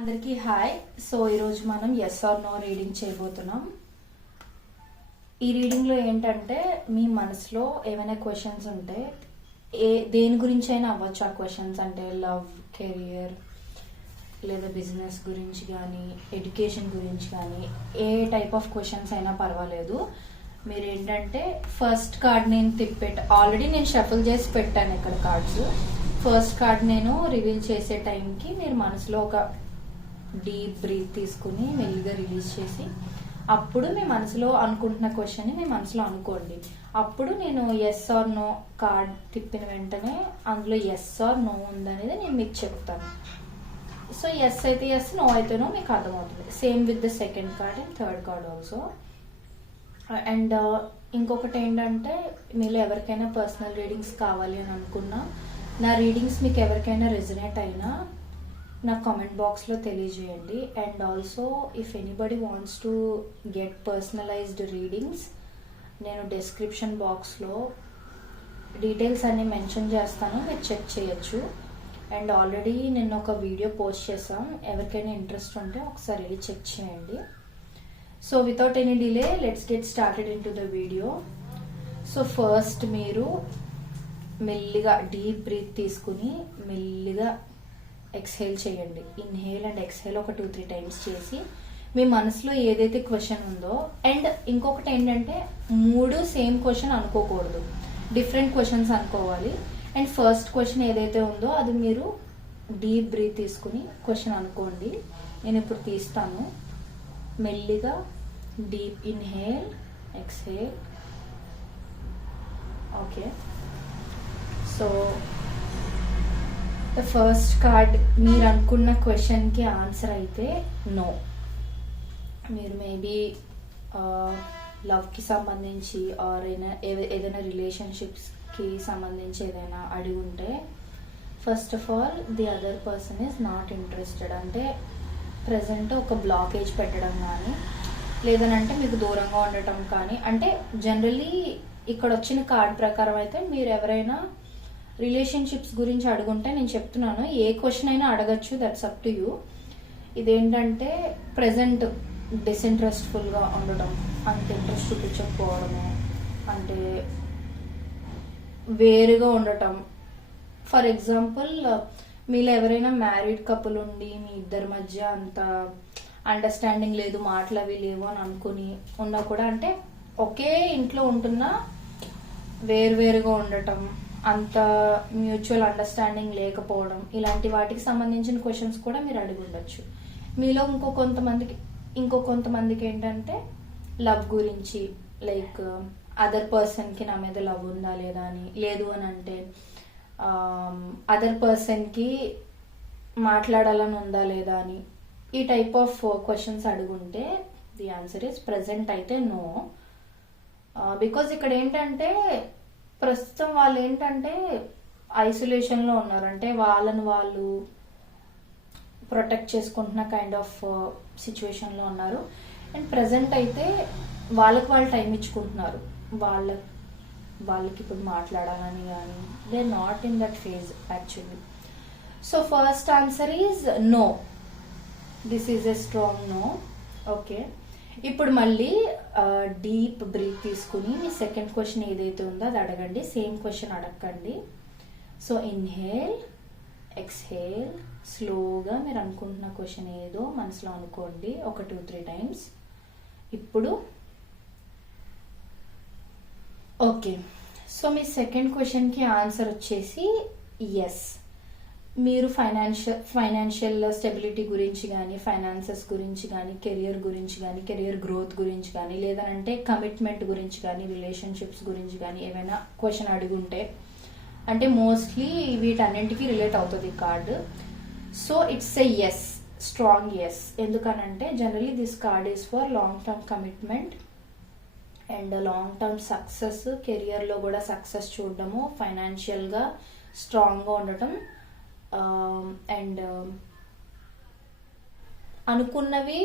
అందరికీ hi. So ఈరోజు మనం ఎస్ ఆర్ నో రీడింగ్ చేయబోతున్నాం. ఈ రీడింగ్లో ఏంటంటే మీ మనసులో ఏమైనా క్వశ్చన్స్ ఉంటే దేని గురించి అయినా అవ్వచ్చు. ఆ క్వశ్చన్స్ అంటే లవ్, కెరియర్ లేదా బిజినెస్ గురించి కానీ ఎడ్యుకేషన్ గురించి కానీ ఏ టైప్ ఆఫ్ క్వశ్చన్స్ అయినా పర్వాలేదు. మీరు ఏంటంటే ఫస్ట్ కార్డ్ నేను ఆల్రెడీ నేను షఫుల్ చేసి పెట్టాను ఇక్కడ కార్డ్స్. ఫస్ట్ కార్డ్ నేను రివీల్ చేసే టైంకి మీరు మనసులో ఒక డీప్ బ్రీత్ తీసుకుని మెల్లిగా రిలీజ్ చేసి అప్పుడు మీ మనసులో అనుకుంటున్న క్వశ్చన్ని మీ మనసులో అనుకోండి. అప్పుడు నేను ఎస్ ఆర్ నో కార్డ్ తిప్పిన వెంటనే అందులో ఎస్ ఆర్ నో ఉందనేది నేను మీకు చెప్తాను. సో ఎస్ అయితే ఎస్, నో అయితే నో మీకు అర్థమవుతుంది. Same with the second card and third card also. And ఇంకొకటి ఏంటంటే మీలో ఎవరికైనా పర్సనల్ రీడింగ్స్ కావాలి అని అనుకున్నా, నా రీడింగ్స్ మీకు ఎవరికైనా రెజనేట్ అయినా నాకు కామెంట్ బాక్స్లో తెలియజేయండి. And also if anybody wants to get personalised readings, నేను డిస్క్రిప్షన్ బాక్స్లో డీటెయిల్స్ అన్ని మెన్షన్ చేస్తాను, మీరు చెక్ చేయొచ్చు. అండ్ ఆల్రెడీ నేను ఒక వీడియో పోస్ట్ చేసాం, ఎవరికైనా ఇంట్రెస్ట్ ఉంటే ఒకసారి వెళ్ళి చెక్ చేయండి. So without any delay let's get started in to the video. So first మీరు మెల్లిగా డీప్ బ్రీత్ తీసుకుని మెల్లిగా ఎక్స్హేల్ చేయండి. ఇన్హేల్ అండ్ ఎక్స్హేల్ ఒక 2-3 టైమ్స్ చేసి మీ మనసులో ఏదైతే క్వశ్చన్ ఉందో, అండ్ ఇంకొకటి ఏంటంటే 3 సేమ్ క్వశ్చన్ అనుకోకూడదు, డిఫరెంట్ క్వశ్చన్స్ అనుకోవాలి. అండ్ ఫస్ట్ క్వశ్చన్ ఏదైతే ఉందో అది మీరు డీప్ బ్రీత్ తీసుకుని క్వశ్చన్ అనుకోండి. నేను ఇప్పుడు తీస్తాను. మెల్లిగా deep inhale, exhale. Okay, so the first card మీరు అనుకున్న క్వశ్చన్కి ఆన్సర్ అయితే నో. మీరు మేబీ లవ్కి సంబంధించి ఆర్ ఏదైనా రిలేషన్షిప్స్కి సంబంధించి ఏదైనా అడిగి ఉంటే, first of all the other person is not interested. అంటే ప్రజెంట్ ఒక బ్లాకేజ్ పెట్టడం కానీ, లేదనంటే మీకు దూరంగా ఉండటం కానీ. అంటే జనరలీ ఇక్కడ వచ్చిన కార్డ్ ప్రకారం అయితే మీరు ఎవరైనా రిలేషన్షిప్స్ గురించి అడుగుంటే నేను చెప్తున్నాను, ఏ క్వశ్చన్ అయినా అడగచ్చు, దట్స్ అప్ టు యూ. ఇదేంటంటే ప్రజెంట్ డిస్ఇంట్రెస్ట్ఫుల్గా ఉండడం, అంత ఇంట్రెస్ట్ చూపించకపోవడము, అంటే వేరుగా ఉండటం. ఫర్ ఎగ్జాంపుల్ మీలో ఎవరైనా మ్యారీడ్ కపుల్ ఉండి మీ ఇద్దరి మధ్య అంత అండర్స్టాండింగ్ లేదు, మాటలు అవి లేవు అని అనుకుని ఉన్నా కూడా, అంటే ఒకే ఇంట్లో ఉంటున్నా వేరువేరుగా ఉండటం, అంత మ్యూచువల్ అండర్స్టాండింగ్ లేకపోవడం, ఇలాంటి వాటికి సంబంధించిన క్వశ్చన్స్ కూడా మీరు అడిగి ఉండొచ్చు. మీలో ఇంకో కొంతమందికి ఏంటంటే లవ్ గురించి, లైక్ అదర్ పర్సన్కి నా మీద లవ్ ఉందా లేదా అని, లేదు అని అంటే అదర్ పర్సన్కి మాట్లాడాలని ఉందా లేదా అని, ఈ టైప్ ఆఫ్ క్వశ్చన్స్ అడుగుంటే ది ఆన్సర్ ఇస్ ప్రెజెంట్ అయితే నో. బికాజ్ ఇక్కడ ఏంటంటే ప్రస్తుతం వాళ్ళు ఏంటంటే ఐసోలేషన్లో ఉన్నారు, అంటే వాళ్ళని వాళ్ళు ప్రొటెక్ట్ చేసుకుంటున్న కైండ్ ఆఫ్ సిచ్యువేషన్లో ఉన్నారు. అండ్ ప్రజెంట్ అయితే వాళ్ళకి వాళ్ళు టైం ఇచ్చుకుంటున్నారు, వాళ్ళకి ఇప్పుడు మాట్లాడాలని కానీ, they are not in that phase actually. So first answer is no, this is a strong no. Okay, ఇప్పుడు మళ్ళీ డీప్ బ్రీత్ తీసుకుని మీ సెకండ్ క్వశ్చన్ ఏదైతే ఉందో అది అడగండి. సేమ్ క్వశ్చన్ అడగండి. సో ఇన్హేల్, ఎక్స్హేల్, స్లోగా మీరు అనుకుంటున్న క్వశ్చన్ ఏదో మనసులో అనుకోండి ఒక 2-3 టైమ్స్. ఇప్పుడు ఓకే, సో మీ సెకండ్ క్వశ్చన్కి ఆన్సర్ వచ్చేసి ఎస్. మీరు ఫైనాన్షియల్ స్టెబిలిటీ గురించి కానీ, ఫైనాన్సెస్ గురించి కానీ, కెరియర్ గురించి కానీ, కెరియర్ గ్రోత్ గురించి కానీ, లేదంటే కమిట్మెంట్ గురించి కానీ, రిలేషన్షిప్స్ గురించి కానీ ఏమైనా క్వశ్చన్ అడుగుంటే, అంటే మోస్ట్లీ వీటన్నింటికి రిలేట్ అవుతుంది card. So it's a yes, strong yes. ఎందుకనంటే generally this card is for long term commitment and long term success. కెరియర్లో కూడా సక్సెస్ చూడడము, ఫైనాన్షియల్గా స్ట్రాంగ్గా ఉండటం, అండ్ అనుకున్నవి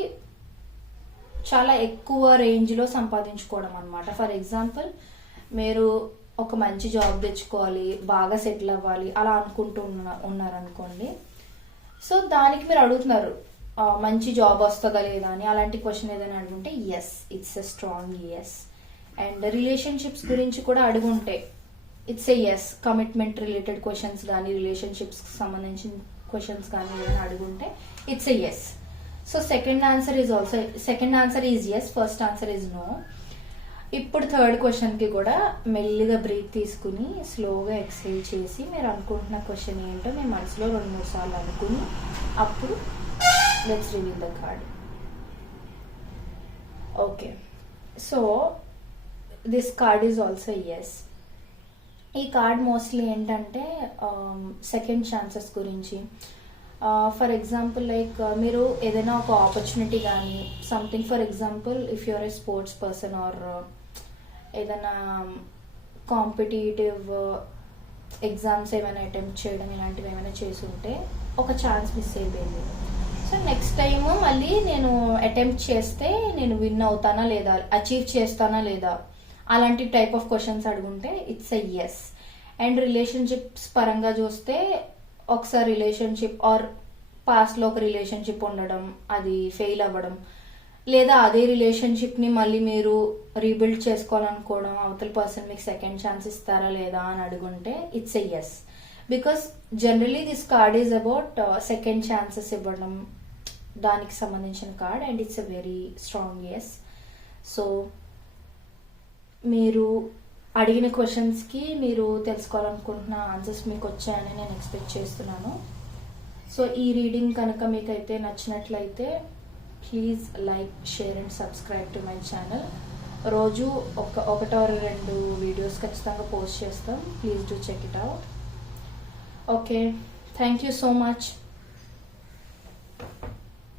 చాలా ఎక్కువ రేంజ్లో సంపాదించుకోవడం అనమాట. ఫర్ ఎగ్జాంపుల్ మీరు ఒక మంచి జాబ్ తెచ్చుకోవాలి, బాగా సెటిల్ అవ్వాలి అలా అనుకుంటూ ఉన్నారనుకోండి. సో దానికి మీరు అడుగుతున్నారు మంచి జాబ్ వస్తుందా లేదా అని అలాంటి క్వశ్చన్ ఏదైనా అడుగుంటే yes, it's a strong yes. And relationships గురించి కూడా అడుగుంటే it's a yes. Commitment related questions కానీ రిలేషన్షిప్స్ సంబంధించిన క్వశ్చన్స్ కానీ ఏదైనా అడుగుంటే it's a yes. So second answer is yes, first answer is no. ఇప్పుడు థర్డ్ క్వశ్చన్కి కూడా మెల్లిగా బ్రీత్ తీసుకుని స్లోగా ఎక్స్హేల్ చేసి మీరు అనుకుంటున్న క్వశ్చన్ ఏంటో మీ మనసులో 2-3 సార్లు అనుకుని అప్పుడు let's reveal the card. Okay, so this card is also yes. ఈ కార్డ్ మోస్ట్లీ ఏంటంటే సెకండ్ ఛాన్సెస్ గురించి. ఫర్ ఎగ్జాంపుల్ లైక్ మీరు ఏదైనా ఒక ఆపర్చునిటీ కానీ something, for example if you're a sports person or ఏదైనా కాంపిటేటివ్ ఎగ్జామ్స్ ఏమైనా అటెంప్ట్ చేయడం ఇలాంటివి ఏమైనా చేసి ఉంటే ఒక ఛాన్స్ మిస్ అయిపోయింది. సో నెక్స్ట్ టైం మళ్ళీ నేను అటెంప్ట్ చేస్తే నేను విన్ అవుతానా లేదా, అచీవ్ చేస్తానా లేదా, అలాంటి టైప్ ఆఫ్ క్వశ్చన్స్ అడుగుంటే it's a yes. And relationships పరంగా చూస్తే ఒకసారి రిలేషన్షిప్ ఆర్ పాస్ట్లో ఒక రిలేషన్షిప్ ఉండడం, అది ఫెయిల్ అవ్వడం, లేదా అదే రిలేషన్షిప్ని మళ్ళీ మీరు రీబిల్డ్ చేసుకోవాలనుకోవడం, అవతల పర్సన్ మీకు సెకండ్ ఛాన్స్ ఇస్తారా లేదా అని అడుగుంటే it's a yes. Because generally this card is about second chances ఇవ్వడం, దానికి సంబంధించిన card. And it's a very strong yes. So మీరు అడిగిన క్వశ్చన్స్కి మీరు తెలుసుకోవాలనుకుంటున్న ఆన్సర్స్ మీకు వచ్చాయని నేను ఎక్స్పెక్ట్ చేస్తున్నాను. సో ఈ రీడింగ్ కనుక మీకైతే నచ్చినట్లయితే please like, share and subscribe to my channel. రోజు ఒకటో 2 వీడియోస్ ఖచ్చితంగా పోస్ట్ చేస్తాం. Please do check it out. Okay, thank you so much.